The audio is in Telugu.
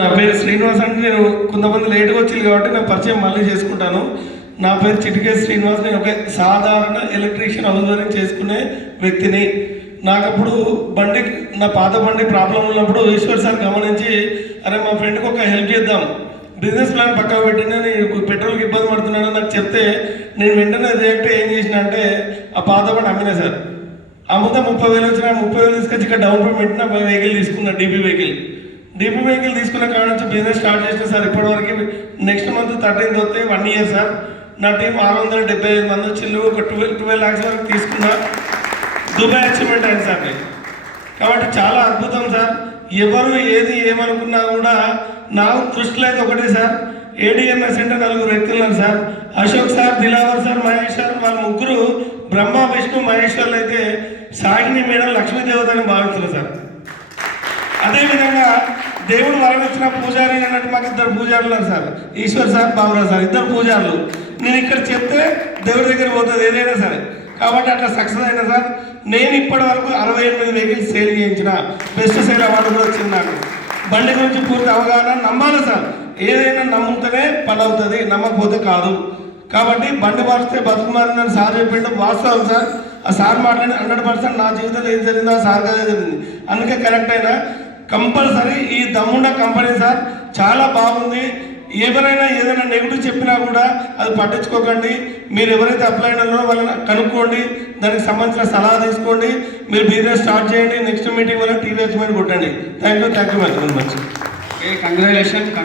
నా పేరు శ్రీనివాస్ అంటే నేను కొంతమంది లేట్గా వచ్చింది కాబట్టి నా పరిచయం మళ్ళీ చేసుకుంటాను. నా పేరు చిటికేసి శ్రీనివాస్. నేను ఒక సాధారణ ఎలక్ట్రీషియన్ అవసరం చేసుకునే వ్యక్తిని. నాకప్పుడు బండి, నా పాత బండి ప్రాబ్లం ఉన్నప్పుడు ఈశ్వర్ సార్ గమనించి, అరే మా ఫ్రెండ్కి ఒక హెల్ప్ చేద్దాం, బిజినెస్ ప్లాన్ పక్కన పెట్టినా నేను పెట్రోల్కి ఇబ్బంది పడుతున్నాను నాకు చెప్తే, నేను వెంటనే రియాక్ట్ ఏం చేసిన అంటే ఆ పాత బండి అమ్మినా సార్. అమ్ముతా 30,000 వచ్చిన 30,000 తీసుకొచ్చి ఇక్కడ డౌన్ పేమెంట్ నా వెహికల్ తీసుకున్నా, డీపీ వెహికల్ తీసుకున్న కాడ నుంచి బిజినెస్ స్టార్ట్ చేసిన సార్. ఇప్పటివరకు నెక్స్ట్ మంత్ 13th వస్తే 1 year సార్. నా టీం 675 మంది వచ్చిండు. ఒక 12 lakhs వరకు తీసుకున్నా. దుబాయ్ అచీవ్మెంట్ అయింది సార్. కాబట్టి చాలా అద్భుతం సార్. ఎవరు ఏది ఏమనుకున్నా కూడా నా దృష్టిలో అయితే ఒకటే సార్, ఏడిఎంఎస్ అంటే 4 వ్యక్తులు sir. Ashok sir, Dilawar sir, Mahesh sir, వాళ్ళ ముగ్గురు బ్రహ్మ విష్ణు మహేశ్వర్లు అయితే సాగిని మేడం లక్ష్మీదేవతని భావిస్తున్నారు సార్. అదేవిధంగా దేవుడు మరణించిన పూజారి అన్నట్టు మాకు 2 పూజారులు ఉన్నారు sir, Ishwar sir, Baburao sir, 2 పూజారులు. నేను ఇక్కడ చెప్తే దేవుడి దగ్గర పోతుంది ఏదైనా సరే. కాబట్టి అట్లా సక్సెస్ అయినా సార్. నేను ఇప్పటి వరకు 68 వెహికల్స్ సేల్ చేయించిన, బెస్ట్ సేల్ అవార్డు కూడా వచ్చింది నాకు. బండి గురించి పూర్తి అవగాహన, నమ్మాలి సార్. ఏదైనా నమ్ముతూనే పని అవుతుంది, నమ్మకపోతే కాదు. కాబట్టి బండి మారిస్తే బతుకు మారిందని సార్ చెప్పిండు, వాస్తవం సార్. ఆ సార్ మాట్లాడి 100% నా జీవితంలో ఏం జరిగిందో ఆ సార్ గానే జరిగింది. అందుకే కరెక్ట్ అయినా. కంపల్సరీ ఈ దమ్ముండ కంపెనీ సార్ చాలా బాగుంది. ఎవరైనా ఏదైనా నెగిటివ్ చెప్పినా కూడా అది పట్టించుకోకండి. మీరు ఎవరైతే అప్లై అయినారో వాళ్ళని కనుక్కోండి, దానికి సంబంధించిన సలహా తీసుకోండి, మీరు బిజినెస్ స్టార్ట్ చేయండి. నెక్స్ట్ మీటింగ్ వల్ల టీవీ అచీవ్మెంట్ కొట్టండి. Thank you very much. Congratulation.